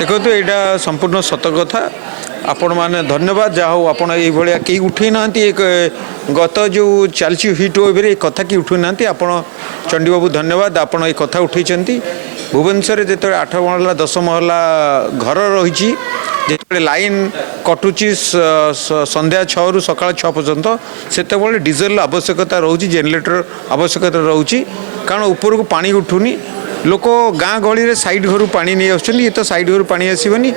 देखो यहाँ संपूर्ण सत कथा आपण मैंने धन्यवाद जहाँ हूँ आप कई उठे ना गत जो चलती हिट वेव कथा कि उठू ना आप चंडी बाबू धन्यवाद आपण ये कथा उठे भुवनेश्वर जो 8 महला 10 महला घर रही जो लाइन कटुची संध्या 6 रु सका 6 पर्यंत से डीजेल आवश्यकता रोचे जेनेटर आवश्यकता रोचे कारण उपरको पानी उठूनी लोक गाँ गहली में साइड घर पानी नहीं आस ये तो साइड घर पानी आसबनी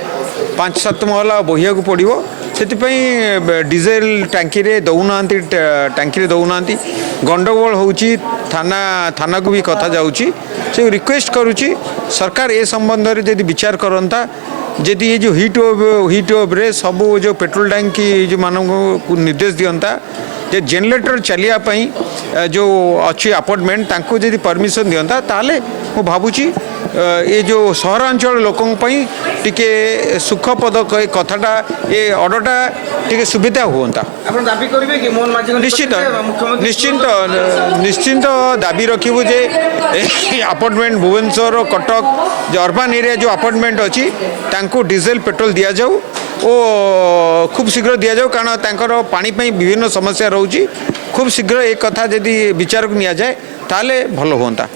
5-7 महला बोहिया पड़ो से डीजेल टांकी दौना टांकी दौना गंडगोल होची थाना को भी कथा जाऊँगी से रिक्वेस्ट करुच्ची सरकार ए संबंध में जब विचार करता जदि ये जो हिट वेव रे सब जो पेट्रोल टैंकी जो मानक निर्देश दिंता जे जेनेटर चलियापाई जो अच्छी अपार्टमेंट तांको जदि परमिशन दिंता ताले मु भावुची ये जो सहरांचल लोकों टिके सुखपद कथाटा ये ऑर्डरटा टिके सुविधा हुआ निश्चित निश्चिंत निश्चिंत दाबी रखिबु जे अपार्टमेंट भुवनेश्वर कटक जो अर्बन एरिया जो अपार्टमेंट अच्छी तांको डीजेल पेट्रोल दिया जाऊ ओ खूब शीघ्र दि जाऊ कारण तांकर पानी विभिन्न समस्या रोची खूब शीघ्र एक कथा यदि विचार को निया जाए ताले भल हुआ।